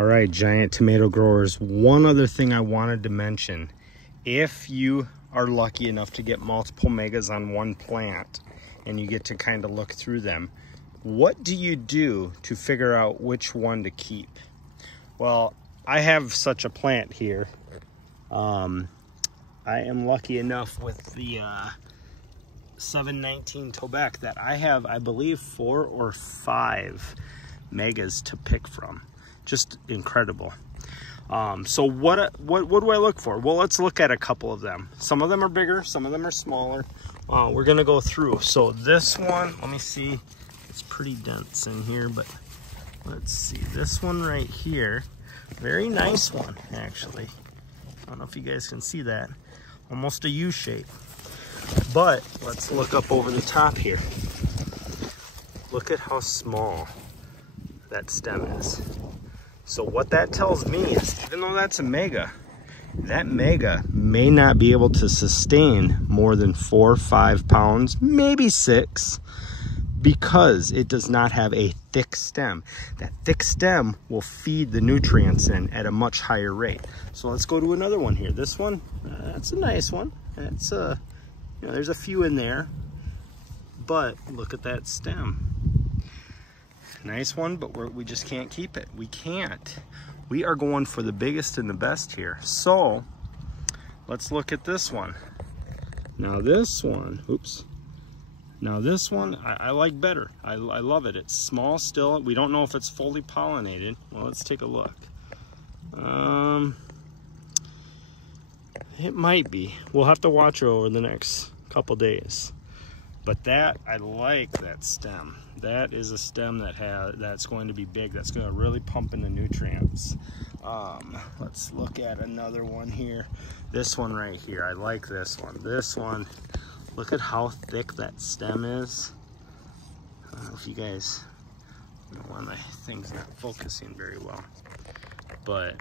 All right, giant tomato growers, one other thing I wanted to mention. If you are lucky enough to get multiple megas on one plant and you get to kind of look through them, what do you do to figure out which one to keep? Well, I have such a plant here. I am lucky enough with the 719 Tobec that I have, I believe, 4 or 5 megas to pick from. Just incredible. So what do I look for? Well, let's look at a couple of them. Some of them are bigger, some of them are smaller. We're gonna go through. So this one, let me see. It's pretty dense in here, but let's see. This one right here, very nice one, actually. I don't know if you guys can see that. Almost a U shape. But let's look up over the top here. Look at how small that stem is. So what that tells me is, even though that's a mega, that mega may not be able to sustain more than 4 or 5 pounds, maybe 6, because it does not have a thick stem. That thick stem will feed the nutrients in at a much higher rate. So let's go to another one here. This one, that's a nice one. That's you know, there's a few in there, but look at that stem. Nice one, but we just can't keep it. We can't. We are going for the biggest and the best here. So let's look at this one. Now this one, oops. Now this one I like better. I love it. It's small still. We don't know if it's fully pollinated. Well, let's take a look. It might be. We'll have to watch it over the next couple days. But that, I like that stem. That is a stem that's going to be big. That's going to really pump in the nutrients. Let's look at another one here. This one right here. I like this one. This one, look at how thick that stem is. I don't know if you guys, one of my thing's not focusing very well. But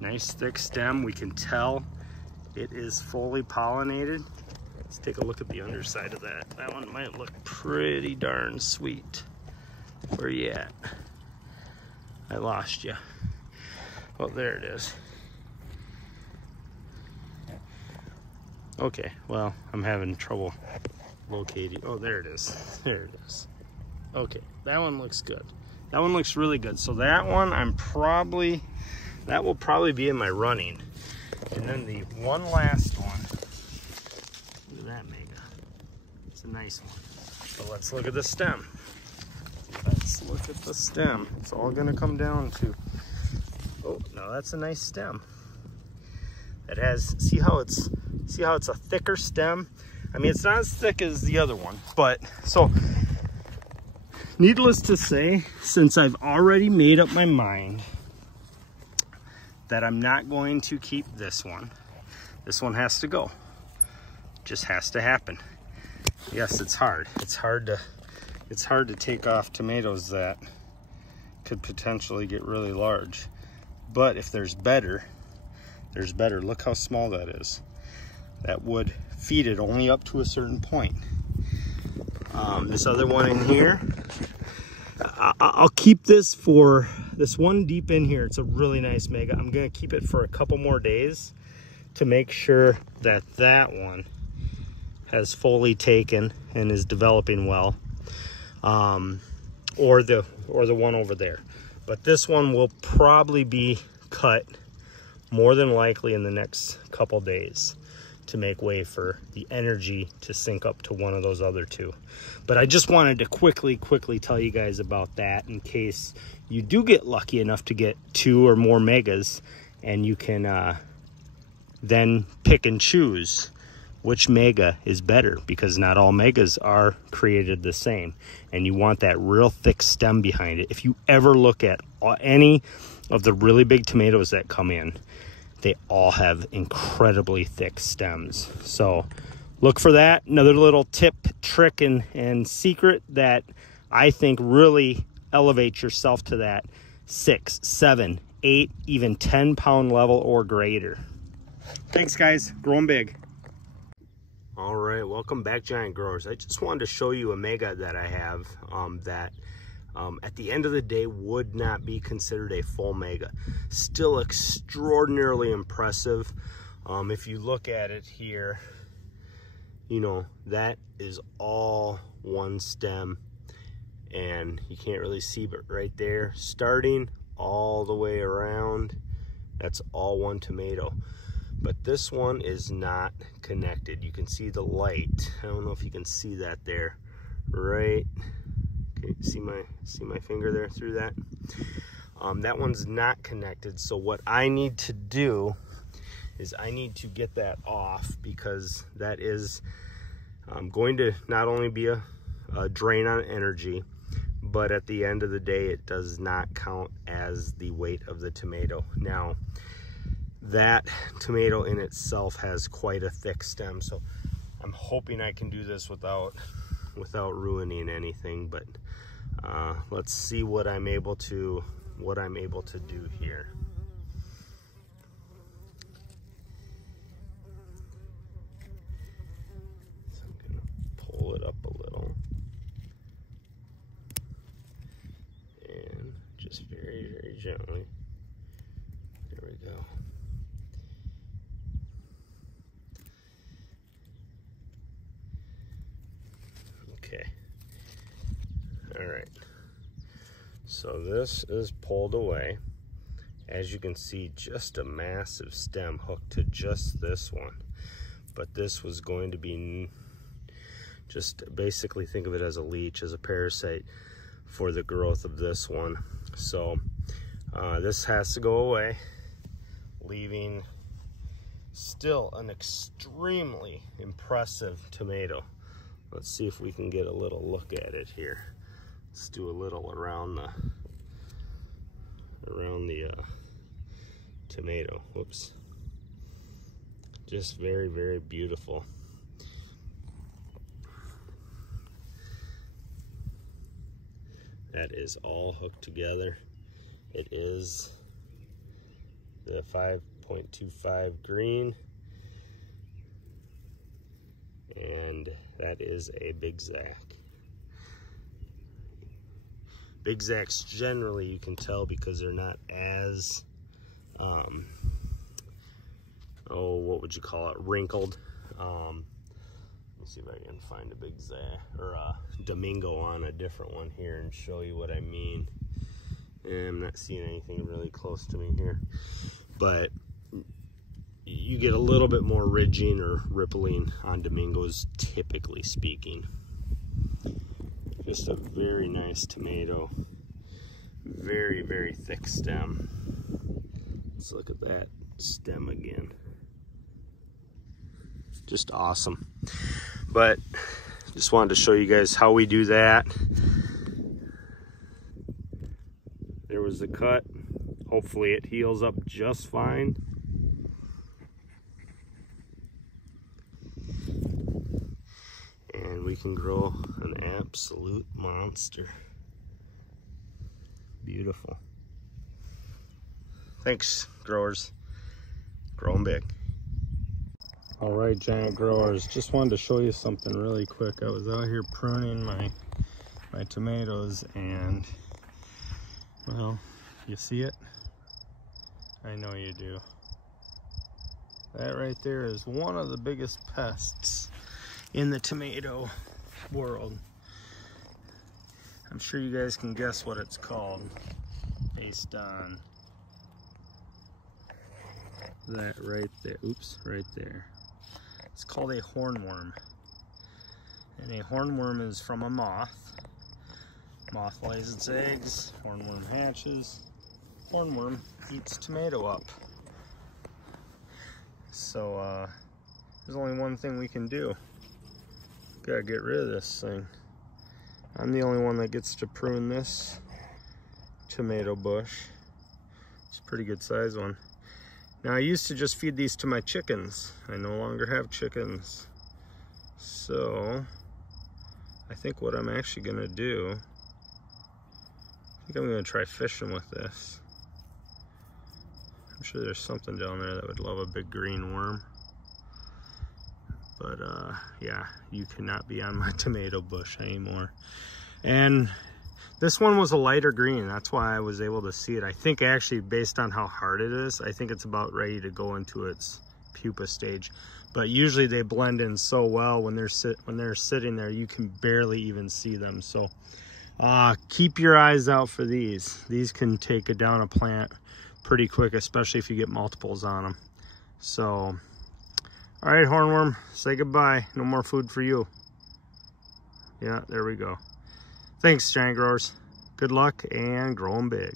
nice thick stem. We can tell it is fully pollinated. Let's take a look at the underside of that. That one might look pretty darn sweet. Where you at? I lost you. Oh, there it is. Okay, well, I'm having trouble locating. Oh, there it is. There it is. Okay, that one looks good. That one looks really good. So that one, that will probably be in my running. And then the one last one. Look at that mega. It's a nice one. So let's look at the stem. Let's look at the stem. It's all gonna come down to, oh, now that's a nice stem. It has, see how it's a thicker stem? I mean, it's not as thick as the other one, but so needless to say, since I've already made up my mind that I'm not going to keep this one has to go. Just has to happen. Yes, it's hard. It's hard to take off tomatoes that could potentially get really large. But if there's better, there's better. Look how small that is. That would feed it only up to a certain point. This other one in here, I'll keep this for this one deep in here. It's a really nice mega. I'm gonna keep it for a couple more days to make sure that that one has fully taken and is developing well, or the one over there. But this one will probably be cut more than likely in the next couple days to make way for the energy to sync up to one of those other two. But I just wanted to quickly tell you guys about that in case you do get lucky enough to get 2 or more megas, and you can then pick and choose which mega is better, because not all megas are created the same, and you want that real thick stem behind it. If you ever look at any of the really big tomatoes that come in, they all have incredibly thick stems. So look for that. Another little tip, trick, and secret that I think really elevates yourself to that 6, 7, 8, even 10 pound level or greater. Thanks, guys. Growing big. All right, welcome back, giant growers. I just wanted to show you a mega that I have that at the end of the day would not be considered a full mega. Still extraordinarily impressive. If you look at it here, you know, that is all one stem, and you can't really see, but right there, starting all the way around, that's all one tomato. But this one is not connected. You can see the light. I don't know if you can see that there, right? Okay, see my finger there through that? That one's not connected. So what I need to do is I need to get that off, because that is going to not only be a drain on energy, but at the end of the day, it does not count as the weight of the tomato. Now, that tomato in itself has quite a thick stem, so I'm hoping I can do this without ruining anything, but let's see what I'm able to do here. So I'm gonna pull it up a little and just very, very gently. There we go. Okay. All right. So this is pulled away. As you can see, just a massive stem hooked to just this one. But this was going to be just basically, think of it as a leech, as a parasite for the growth of this one. So this has to go away, leaving still an extremely impressive tomato. Let's see if we can get a little look at it here. Let's do a little around the tomato. Whoops. Just very, very beautiful. That is all hooked together. It is the 5.25 green, and that is a Big Zac. Big Zacs generally, you can tell because they're not as, what would you call it, wrinkled. Let me see if I can find a Big Zac, or a Domingo on a different one here and show you what I mean. And I'm not seeing anything really close to me here, but you get a little bit more ridging or rippling on Domingos, typically speaking. Just a very nice tomato. Very, very thick stem. Let's look at that stem again. Just awesome. But just wanted to show you guys how we do that. There was the cut. Hopefully it heals up just fine. And we can grow an absolute monster. Beautiful. Thanks, growers. Grow them big. All right, giant growers, just wanted to show you something really quick. I was out here pruning my tomatoes, and well, you see it? I know you do. That right there is one of the biggest pests in the tomato world. I'm sure you guys can guess what it's called based on that right there. Oops, right there. It's called a hornworm. And a hornworm is from a moth. Moth lays its eggs, hornworm hatches, hornworm eats tomato up. So there's only one thing we can do. Gotta get rid of this thing. I'm the only one that gets to prune this tomato bush. It's a pretty good size one. Now, I used to just feed these to my chickens. I no longer have chickens. So I think what I'm actually gonna do, I think I'm gonna try fishing with this. I'm sure there's something down there that would love a big green worm. But yeah, you cannot be on my tomato bush anymore. And This one was a lighter green. That's why I was able to see it. I think actually based on how hard it is, I think it's about ready to go into its pupa stage. But usually they blend in so well when they're sitting there, you can barely even see them. So keep your eyes out for these. These can take down a plant pretty quick, especially if you get multiples on them. So, all right, hornworm, say goodbye. No more food for you. Yeah, there we go. Thanks, giant growers. Good luck and grow them big.